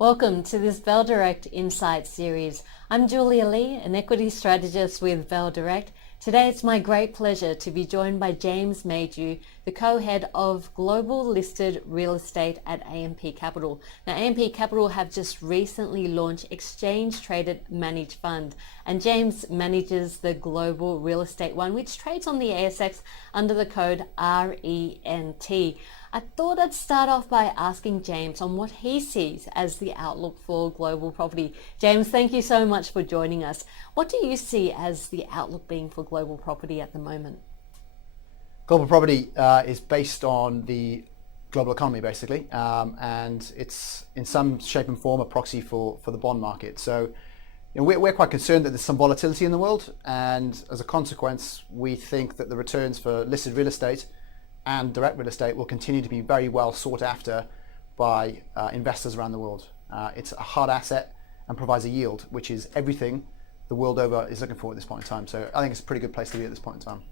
Welcome to this Bell Direct Insight series. I'm Julia Lee, an equity strategist with Bell Direct. Today it's my great pleasure to be joined by James Maydew, the co-head of Global Listed Real Estate at AMP Capital. Now, AMP Capital have just recently launched Exchange Traded Managed Fund, and James manages the Global Real Estate One, which trades on the ASX under the code RENT. I thought I'd start off by asking James on what he sees as the outlook for global property. James, thank you so much for joining us. What do you see as the outlook being for global property at the moment? Global property is based on the global economy, basically, and it's in some shape and form a proxy for the bond market. So we're quite concerned that there's some volatility in the world, and as a consequence, we think that the returns for listed real estate and direct real estate will continue to be very well sought after by investors around the world. It's a hard asset and provides a yield, which is everything the world over is looking for at this point in time. So I think it's a pretty good place to be at this point in time.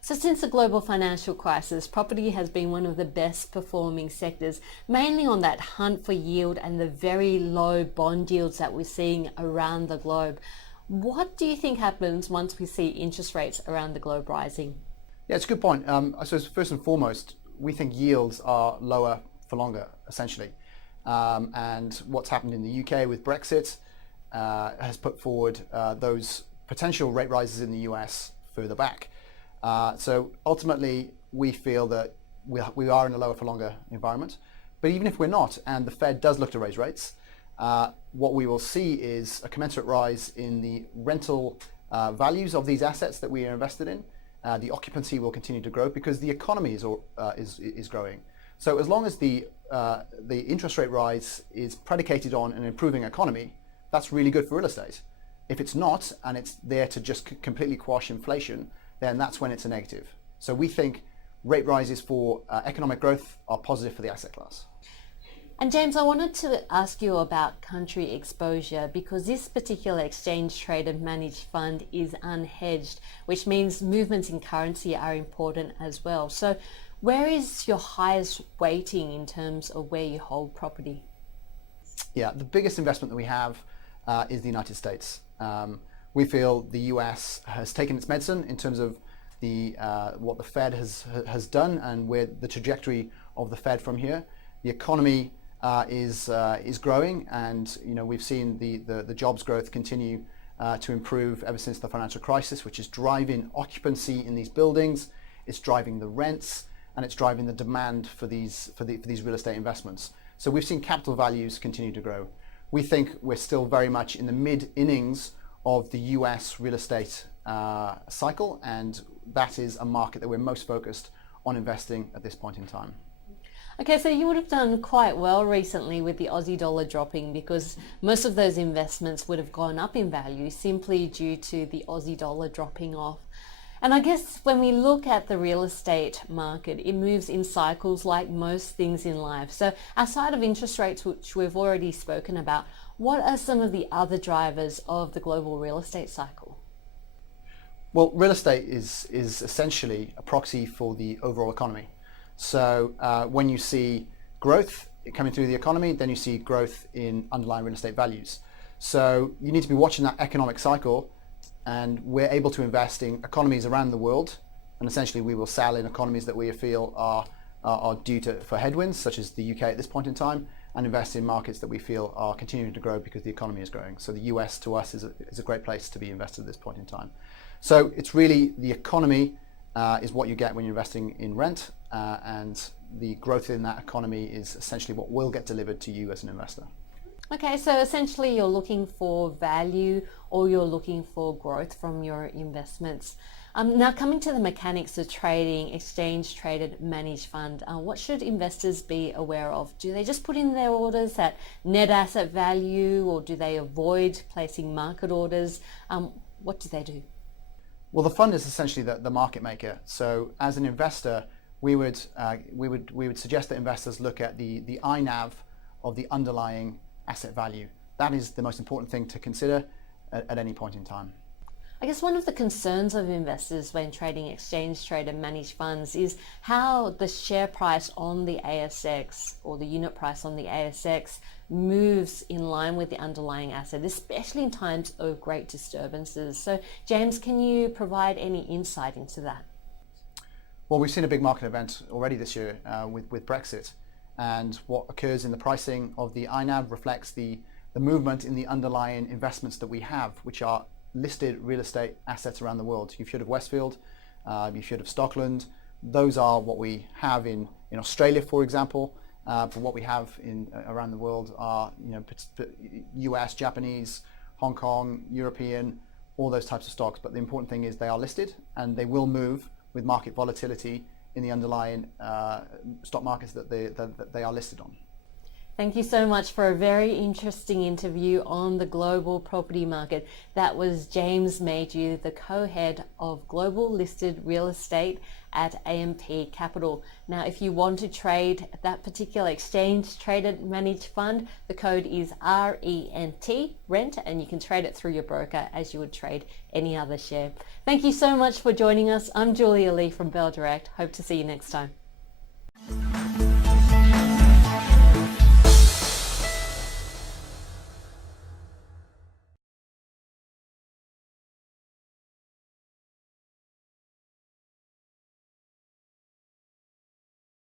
So since the global financial crisis, property has been one of the best performing sectors, mainly on that hunt for yield and the very low bond yields that we're seeing around the globe. What do you think happens once we see interest rates around the globe rising? Yeah, it's a good point. I suppose first and foremost, we think yields are lower for longer, essentially. And what's happened in the UK with Brexit has put forward those potential rate rises in the US further back. So ultimately, we feel that we are in a lower for longer environment. But even if we're not, and the Fed does look to raise rates, what we will see is a commensurate rise in the rental values of these assets that we are invested in. The occupancy will continue to grow because the economy is growing. So as long as the interest rate rise is predicated on an improving economy, that's really good for real estate. If it's not, and it's there to just completely quash inflation, then that's when it's a negative. So we think rate rises for economic growth are positive for the asset class. And James, I wanted to ask you about country exposure because this particular exchange traded managed fund is unhedged, which means movements in currency are important as well. So where is your highest weighting in terms of where you hold property? Yeah, the biggest investment that we have is the United States. We feel the US has taken its medicine in terms of what the Fed has done and where the trajectory of the Fed from here. The economy is growing, and we've seen the jobs growth continue to improve ever since the financial crisis, which is driving occupancy in these buildings, it's driving the rents, and it's driving the demand for these real estate investments. So we've seen capital values continue to grow. We think we're still very much in the mid innings of the US real estate cycle, and that is a market that we're most focused on investing at this point in time. Okay, so you would have done quite well recently with the Aussie dollar dropping because most of those investments would have gone up in value simply due to the Aussie dollar dropping off. And I guess when we look at the real estate market, it moves in cycles like most things in life. So outside of interest rates, which we've already spoken about, what are some of the other drivers of the global real estate cycle? Well, real estate is essentially a proxy for the overall economy. So when you see growth coming through the economy, then you see growth in underlying real estate values. So you need to be watching that economic cycle, and we're able to invest in economies around the world, and essentially we will sell in economies that we feel are due for headwinds, such as the UK at this point in time, and invest in markets that we feel are continuing to grow because the economy is growing. So the US to us is a great place to be invested at this point in time. So it's really the economy is what you get when you're investing in rent, and the growth in that economy is essentially what will get delivered to you as an investor. Okay, so essentially you're looking for value or you're looking for growth from your investments. Now coming to the mechanics of trading exchange traded managed fund, what should investors be aware of? Do they just put in their orders at net asset value, or do they avoid placing market orders? What do they do? Well, the fund is essentially the market maker. So as an investor, we would suggest that investors look at the INAV of the underlying asset value. That is the most important thing to consider at any point in time. I guess one of the concerns of investors when trading exchange traded managed funds is how the share price on the ASX or the unit price on the ASX moves in line with the underlying asset, especially in times of great disturbances. So James, can you provide any insight into that? Well, we've seen a big market event already this year with Brexit, and what occurs in the pricing of the INAV reflects the movement in the underlying investments that we have, which are listed real estate assets around the world. You've heard of Westfield, you've heard of Stockland. Those are what we have in Australia, for example. But what we have around the world are US, Japanese, Hong Kong, European, all those types of stocks. But the important thing is they are listed and they will move with market volatility in the underlying stock markets that they are listed on. Thank you so much for a very interesting interview on the global property market. That was James Maydew, the co-head of Global Listed Real Estate at AMP Capital. Now, if you want to trade that particular exchange traded managed fund, the code is RENT, and you can trade it through your broker as you would trade any other share. Thank you so much for joining us. I'm Julia Lee from Bell Direct. Hope to see you next time.